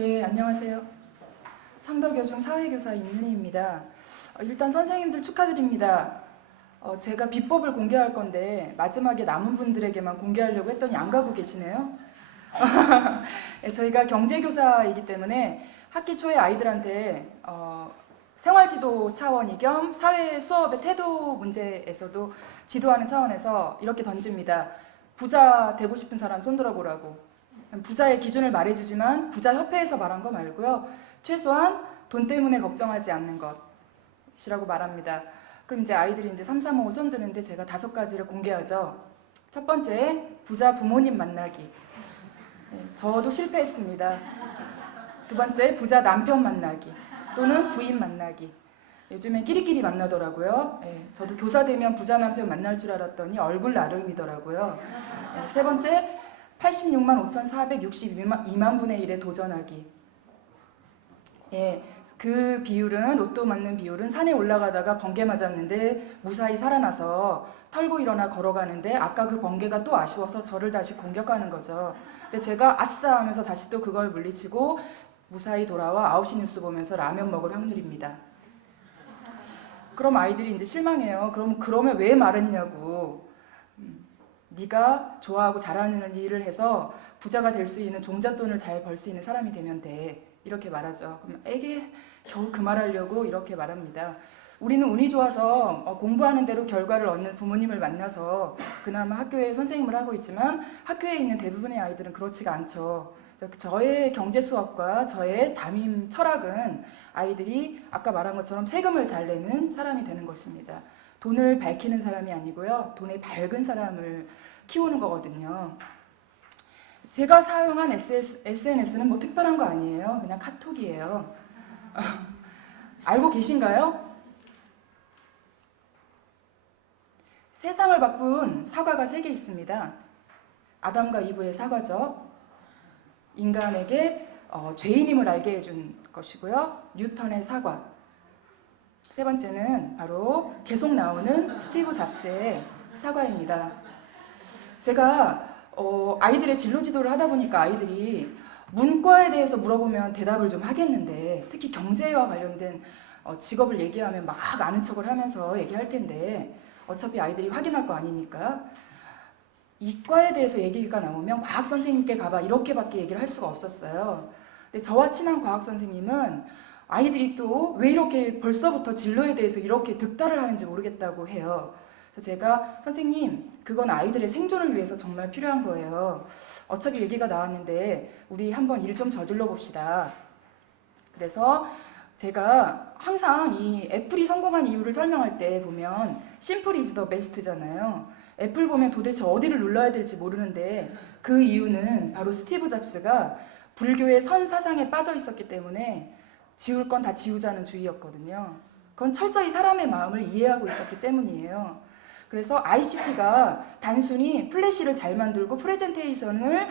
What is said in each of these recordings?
네, 안녕하세요. 창덕여중 사회교사 임윤희입니다. 일단 선생님들 축하드립니다. 제가 비법을 공개할 건데 마지막에 남은 분들에게만 공개하려고 했더니 안 가고 계시네요. 네, 저희가 경제교사이기 때문에 학기 초에 아이들한테 생활지도 차원이 겸 사회 수업의 태도 문제에서도 지도하는 차원에서 이렇게 던집니다. 부자 되고 싶은 사람 손들어 보라고. 부자의 기준을 말해주지만 부자협회에서 말한 거 말고요. 최소한 돈 때문에 걱정하지 않는 것이라고 말합니다. 그럼 이제 아이들이 이제 3, 3, 5 손드는데 제가 5가지를 공개하죠. 첫 번째, 부자 부모님 만나기. 네, 저도 실패했습니다. 두 번째, 부자 남편 만나기 또는 부인 만나기. 요즘엔 끼리끼리 만나더라고요. 네, 저도 교사 되면 부자 남편 만날 줄 알았더니 얼굴 나름이더라고요. 네, 세 번째, 86만 5,462만 분의 1에 도전하기. 예, 그 비율은, 로또 맞는 비율은 산에 올라가다가 번개 맞았는데 무사히 살아나서 털고 일어나 걸어가는데 아까 그 번개가 또 아쉬워서 저를 다시 공격하는 거죠. 근데 제가 아싸 하면서 다시 또 그걸 물리치고 무사히 돌아와 9시 뉴스 보면서 라면 먹을 확률입니다. 그럼 아이들이 이제 실망해요. 그러면 왜 말했냐고. 네가 좋아하고 잘하는 일을 해서 부자가 될 수 있는 종잣돈을 잘 벌 수 있는 사람이 되면 돼. 이렇게 말하죠. 그럼 애게 겨우 그 말하려고 이렇게 말합니다. 우리는 운이 좋아서 공부하는 대로 결과를 얻는 부모님을 만나서 그나마 학교에 선생님을 하고 있지만 학교에 있는 대부분의 아이들은 그렇지가 않죠. 저의 경제 수업과 저의 담임 철학은 아이들이 아까 말한 것처럼 세금을 잘 내는 사람이 되는 것입니다. 돈을 밝히는 사람이 아니고요. 돈에 밝은 사람을 키우는 거거든요. 제가 사용한 SNS는 뭐 특별한 거 아니에요. 그냥 카톡이에요. 알고 계신가요? 세상을 바꾼 사과가 3개 있습니다. 아담과 이브의 사과죠. 인간에게 죄인임을 알게 해준 것이고요. 뉴턴의 사과. 세 번째는 바로 계속 나오는 스티브 잡스의 사과입니다. 제가 아이들의 진로 지도를 하다 보니까 아이들이 문과에 대해서 물어보면 대답을 좀 하겠는데 특히 경제와 관련된 직업을 얘기하면 막 아는 척을 하면서 얘기할 텐데 어차피 아이들이 확인할 거 아니니까 이과에 대해서 얘기가 나오면 과학 선생님께 가봐 이렇게밖에 얘기를 할 수가 없었어요. 근데 저와 친한 과학 선생님은 아이들이 또 왜 이렇게 벌써부터 진로에 대해서 이렇게 득달을 하는지 모르겠다고 해요. 그래서 제가 선생님 그건 아이들의 생존을 위해서 정말 필요한 거예요. 어차피 얘기가 나왔는데 우리 한번 일 좀 저질러 봅시다. 그래서 제가 항상 이 애플이 성공한 이유를 설명할 때 보면 심플 이즈 더 베스트잖아요. 애플 보면 도대체 어디를 눌러야 될지 모르는데 그 이유는 바로 스티브 잡스가 불교의 선 사상에 빠져 있었기 때문에 지울 건 다 지우자는 주의였거든요. 그건 철저히 사람의 마음을 이해하고 있었기 때문이에요. 그래서 ICT가 단순히 플래시를 잘 만들고 프레젠테이션을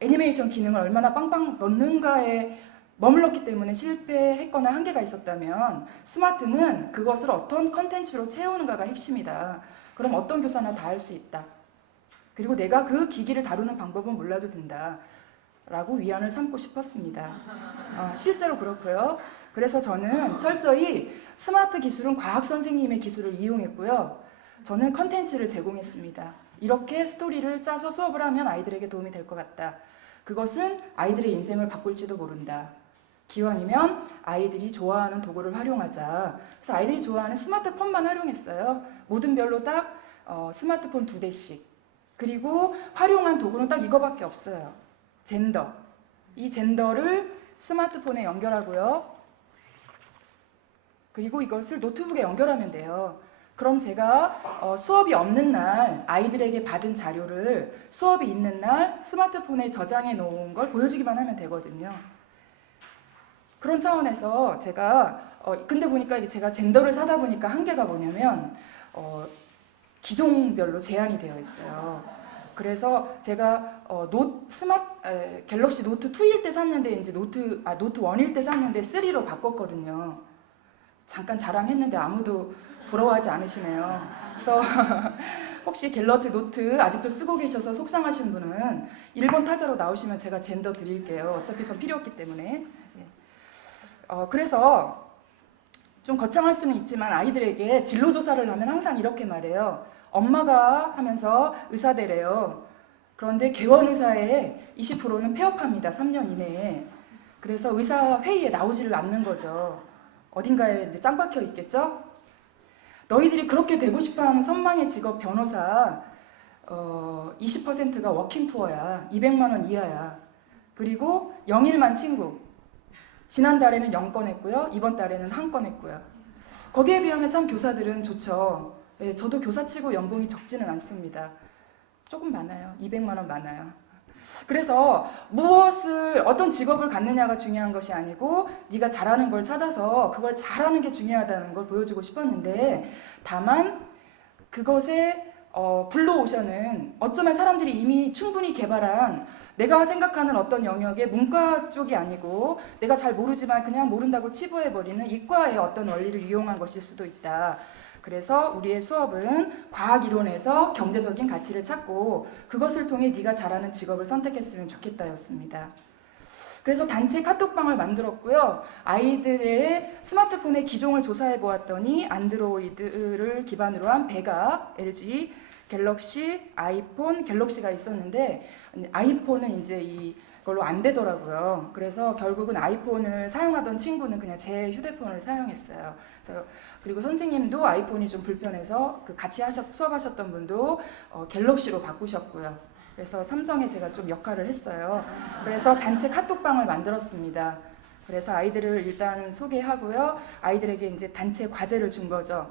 애니메이션 기능을 얼마나 빵빵 넣는가에 머물렀기 때문에 실패했거나 한계가 있었다면 스마트는 그것을 어떤 컨텐츠로 채우는가가 핵심이다. 그럼 어떤 교사나 다 할 수 있다. 그리고 내가 그 기기를 다루는 방법은 몰라도 된다. 라고 위안을 삼고 싶었습니다. 실제로 그렇고요. 그래서 저는 철저히 스마트 기술은 과학 선생님의 기술을 이용했고요. 저는 컨텐츠를 제공했습니다. 이렇게 스토리를 짜서 수업을 하면 아이들에게 도움이 될 것 같다. 그것은 아이들의 인생을 바꿀지도 모른다. 기왕이면 아이들이 좋아하는 도구를 활용하자. 그래서 아이들이 좋아하는 스마트폰만 활용했어요. 모든 별로 딱 스마트폰 2대씩. 그리고 활용한 도구는 딱 이거밖에 없어요. 젠더. 이 젠더를 스마트폰에 연결하고요. 그리고 이것을 노트북에 연결하면 돼요. 그럼 제가 수업이 없는 날 아이들에게 받은 자료를 수업이 있는 날 스마트폰에 저장해 놓은 걸 보여주기만 하면 되거든요. 그런 차원에서 제가 근데 보니까 제가 젠더를 사다 보니까 한계가 뭐냐면 기종별로 제한이 되어 있어요. 그래서 제가 갤럭시 노트 2일 때 샀는데 이제 노트 1일 때 샀는데 3로 바꿨거든요. 잠깐 자랑했는데 아무도 부러워하지 않으시네요. 그래서 혹시 갤러트 노트 아직도 쓰고 계셔서 속상하신 분은 1번 타자로 나오시면 제가 젠더 드릴게요. 어차피 전 필요 없기 때문에. 그래서 좀 거창할 수는 있지만 아이들에게 진로 조사를 하면 항상 이렇게 말해요. 엄마가 하면서 의사되래요. 그런데 개원 의사의 20%는 폐업합니다. 3년 이내에. 그래서 의사 회의에 나오지를 않는 거죠. 어딘가에 이제 짱 박혀 있겠죠? 너희들이 그렇게 되고 싶어하는 선망의 직업 변호사 20%가 워킹푸어야. 200만 원 이하야. 그리고 영일만 친구. 지난달에는 0건 했고요. 이번 달에는 1건 했고요. 거기에 비하면 참 교사들은 좋죠. 네, 저도 교사치고 연봉이 적지는 않습니다. 조금 많아요. 200만 원 많아요. 그래서 무엇을 어떤 직업을 갖느냐가 중요한 것이 아니고 네가 잘하는 걸 찾아서 그걸 잘하는 게 중요하다는 걸 보여주고 싶었는데 다만 그것에 블루오션은 어쩌면 사람들이 이미 충분히 개발한 내가 생각하는 어떤 영역의 문과 쪽이 아니고 내가 잘 모르지만 그냥 모른다고 치부해버리는 이과의 어떤 원리를 이용한 것일 수도 있다. 그래서 우리의 수업은 과학 이론에서 경제적인 가치를 찾고 그것을 통해 네가 잘하는 직업을 선택했으면 좋겠다였습니다. 그래서 단체 카톡방을 만들었고요. 아이들의 스마트폰의 기종을 조사해 보았더니 안드로이드를 기반으로 한 베가, LG, 갤럭시, 아이폰, 갤럭시가 있었는데 아이폰은 이제 이걸로 안 되더라고요. 그래서 결국은 아이폰을 사용하던 친구는 그냥 제 휴대폰을 사용했어요. 그리고 선생님도 아이폰이 좀 불편해서 그 같이 수업하셨던 분도 갤럭시로 바꾸셨고요. 그래서 삼성에 제가 좀 역할을 했어요. 그래서 단체 카톡방을 만들었습니다. 그래서 아이들을 일단 소개하고요. 아이들에게 이제 단체 과제를 준 거죠.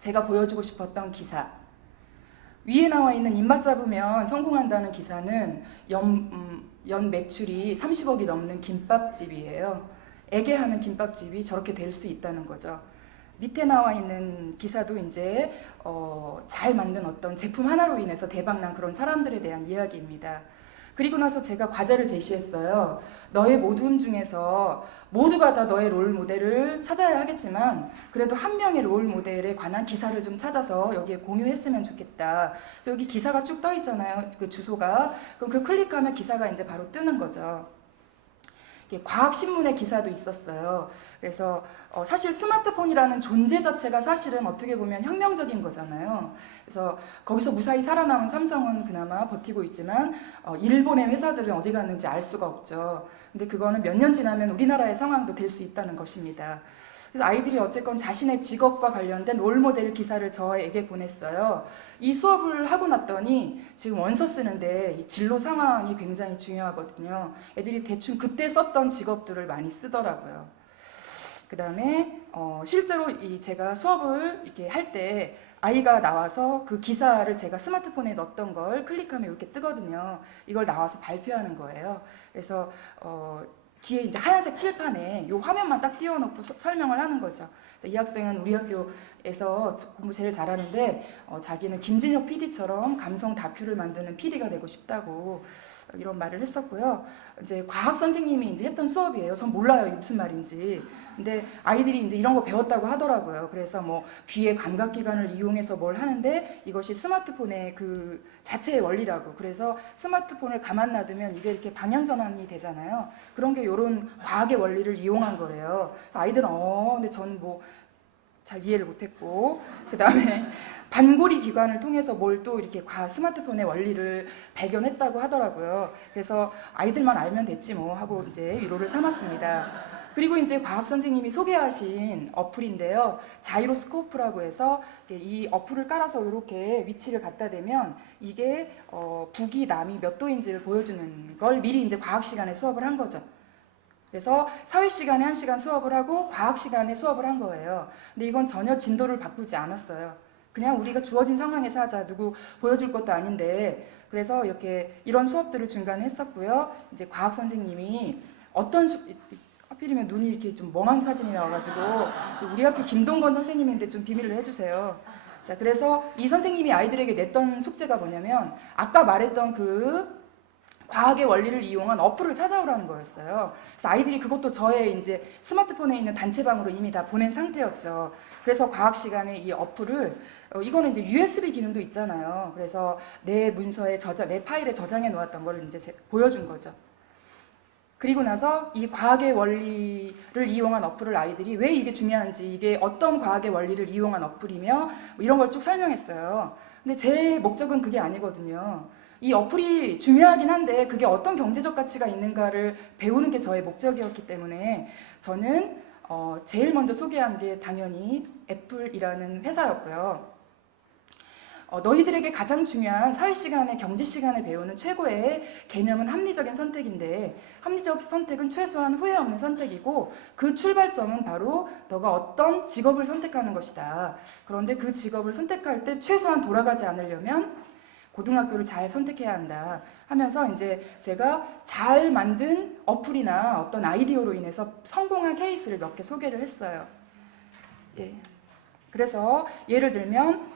제가 보여주고 싶었던 기사. 위에 나와 있는 입맛 잡으면 성공한다는 기사는 연 매출이 30억이 넘는 김밥집이에요. 애게하는 김밥집이 저렇게 될 수 있다는 거죠. 밑에 나와 있는 기사도 이제 잘 만든 어떤 제품 하나로 인해서 대박난 그런 사람들에 대한 이야기입니다. 그리고 나서 제가 과제를 제시했어요. 너의 모둠 중에서 모두가 다 너의 롤 모델을 찾아야 하겠지만 그래도 한 명의 롤 모델에 관한 기사를 좀 찾아서 여기에 공유했으면 좋겠다. 여기 기사가 쭉 떠 있잖아요. 그 주소가. 그럼 그 클릭하면 기사가 이제 바로 뜨는 거죠. 과학신문의 기사도 있었어요. 그래서 사실 스마트폰이라는 존재 자체가 사실은 어떻게 보면 혁명적인 거잖아요. 그래서 거기서 무사히 살아남은 삼성은 그나마 버티고 있지만 일본의 회사들은 어디 갔는지 알 수가 없죠. 근데 그거는 몇 년 지나면 우리나라의 상황도 될 수 있다는 것입니다. 그래서 아이들이 어쨌건 자신의 직업과 관련된 롤모델 기사를 저에게 보냈어요. 이 수업을 하고 났더니 지금 원서 쓰는데 이 진로 상황이 굉장히 중요하거든요. 애들이 대충 그때 썼던 직업들을 많이 쓰더라고요. 그 다음에 실제로 제가 수업을 이렇게 할 때 아이가 나와서 그 기사를 제가 스마트폰에 넣었던 걸 클릭하면 이렇게 뜨거든요. 이걸 나와서 발표하는 거예요. 그래서 뒤에 이제 하얀색 칠판에 이 화면만 딱 띄워놓고 설명을 하는 거죠. 이 학생은 우리 학교에서 공부 제일 잘하는데 자기는 김진혁 PD처럼 감성 다큐를 만드는 PD가 되고 싶다고 이런 말을 했었고요. 이제 과학 선생님이 이제 했던 수업이에요. 전 몰라요, 이게 무슨 말인지. 근데 아이들이 이제 이런 거 배웠다고 하더라고요. 그래서 뭐 귀의 감각기관을 이용해서 뭘 하는데 이것이 스마트폰의 그 자체의 원리라고. 그래서 스마트폰을 가만 놔두면 이게 이렇게 방향 전환이 되잖아요. 그런 게 이런 과학의 원리를 이용한 거래요. 아이들은 근데 전 뭐 잘 이해를 못했고, 그 다음에 반고리 기관을 통해서 뭘 또 이렇게 스마트폰의 원리를 발견했다고 하더라고요. 그래서 아이들만 알면 됐지 뭐 하고 이제 위로를 삼았습니다. 그리고 이제 과학 선생님이 소개하신 어플인데요. 자이로스코프라고 해서 이 어플을 깔아서 이렇게 위치를 갖다 대면 이게 북이 남이 몇 도인지를 보여주는 걸 미리 이제 과학 시간에 수업을 한 거죠. 그래서 사회 시간에 1시간 수업을 하고 과학 시간에 수업을 한 거예요. 근데 이건 전혀 진도를 바꾸지 않았어요. 그냥 우리가 주어진 상황에서 하자. 누구 보여줄 것도 아닌데. 그래서 이런 수업들을 중간에 했었고요. 이제 과학 선생님이 하필이면 눈이 이렇게 좀 멍한 사진이 나와가지고 우리 학교 김동건 선생님인데 좀 비밀로 해주세요. 자, 그래서 이 선생님이 아이들에게 냈던 숙제가 뭐냐면 아까 말했던 그 과학의 원리를 이용한 어플을 찾아오라는 거였어요. 그래서 아이들이 그것도 저의 이제 스마트폰에 있는 단체방으로 이미 다 보낸 상태였죠. 그래서 과학 시간에 이 어플을 이거는 이제 USB 기능도 있잖아요. 그래서 내 문서에 내 파일에 저장해 놓았던 걸 이제 보여준 거죠. 그리고 나서 이 과학의 원리를 이용한 어플을 아이들이 왜 이게 중요한지, 이게 어떤 과학의 원리를 이용한 어플이며 뭐 이런 걸 쭉 설명했어요. 근데 제 목적은 그게 아니거든요. 이 어플이 중요하긴 한데 그게 어떤 경제적 가치가 있는가를 배우는 게 저의 목적이었기 때문에 저는 제일 먼저 소개한 게 당연히 애플이라는 회사였고요. 너희들에게 가장 중요한 사회시간에 경제시간에 배우는 최고의 개념은 합리적인 선택인데, 합리적 선택은 최소한 후회 없는 선택이고 그 출발점은 바로 너가 어떤 직업을 선택하는 것이다. 그런데 그 직업을 선택할 때 최소한 돌아가지 않으려면 고등학교를 잘 선택해야 한다 하면서 이제 제가 잘 만든 어플이나 어떤 아이디어로 인해서 성공한 케이스를 몇 개 소개를 했어요. 예. 그래서 예를 들면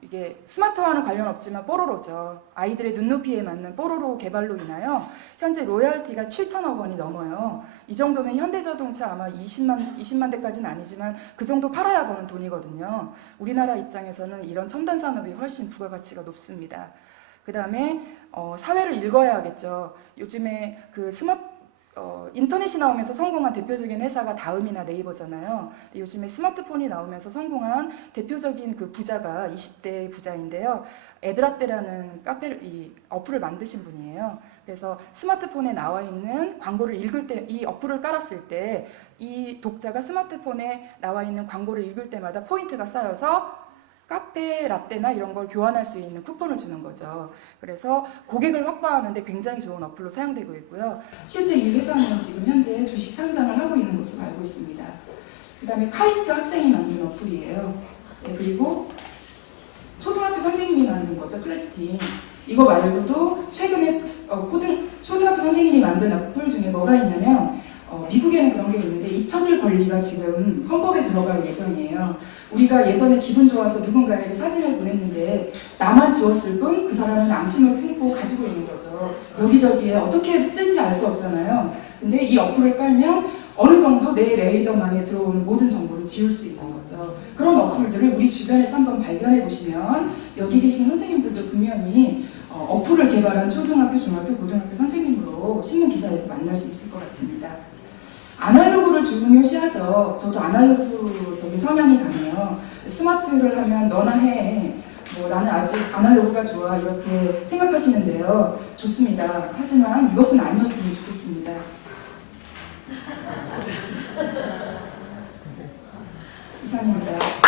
이게 스마트화와는 관련 없지만 뽀로로죠. 아이들의 눈높이에 맞는 뽀로로 개발로 인하여 현재 로열티가 7천억 원이 넘어요. 이 정도면 현대자동차 아마 20만 대까지는 아니지만 그 정도 팔아야 버는 돈이거든요. 우리나라 입장에서는 이런 첨단 산업이 훨씬 부가가치가 높습니다. 그 다음에 사회를 읽어야겠죠. 요즘에 그 인터넷이 나오면서 성공한 대표적인 회사가 다음이나 네이버잖아요. 요즘에 스마트폰이 나오면서 성공한 대표적인 그 부자가 20대 부자인데요. 에드라떼라는 이 어플을 만드신 분이에요. 그래서 스마트폰에 나와 있는 광고를 읽을 때, 이 어플을 깔았을 때 이 독자가 스마트폰에 나와 있는 광고를 읽을 때마다 포인트가 쌓여서 카페 라떼나 이런 걸 교환할 수 있는 쿠폰을 주는 거죠. 그래서 고객을 확보하는데 굉장히 좋은 어플로 사용되고 있고요. 실제 이 회사는 지금 현재 주식 상장을 하고 있는 것으로 알고 있습니다. 그 다음에 카이스트 학생이 만든 어플이에요. 네, 그리고 초등학교 선생님이 만든 거죠. 클래스팀. 이거 말고도 최근에 초등학교 선생님이 만든 어플 중에 뭐가 있냐면 미국에는 그런 게 있는데 잊혀질 권리가 지금 헌법에 들어갈 예정이에요. 우리가 예전에 기분 좋아서 누군가에게 사진을 보냈는데 나만 지웠을 뿐 그 사람은 앙심을 품고 가지고 있는 거죠. 여기저기에 어떻게 쓸지 알 수 없잖아요. 근데 이 어플을 깔면 어느 정도 내 레이더망에 들어오는 모든 정보를 지울 수 있는 거죠. 그런 어플들을 우리 주변에서 한번 발견해 보시면 여기 계신 선생님들도 분명히 어플을 개발한 초등학교, 중학교, 고등학교 선생님으로 신문 기사에서 만날 수 있을 것 같습니다. 아날로그를 중요시하죠. 저도 아날로그 성향이 강해요. 스마트를 하면 너나 해. 뭐 나는 아직 아날로그가 좋아. 이렇게 생각하시는데요. 좋습니다. 하지만 이것은 아니었으면 좋겠습니다. 이상입니다.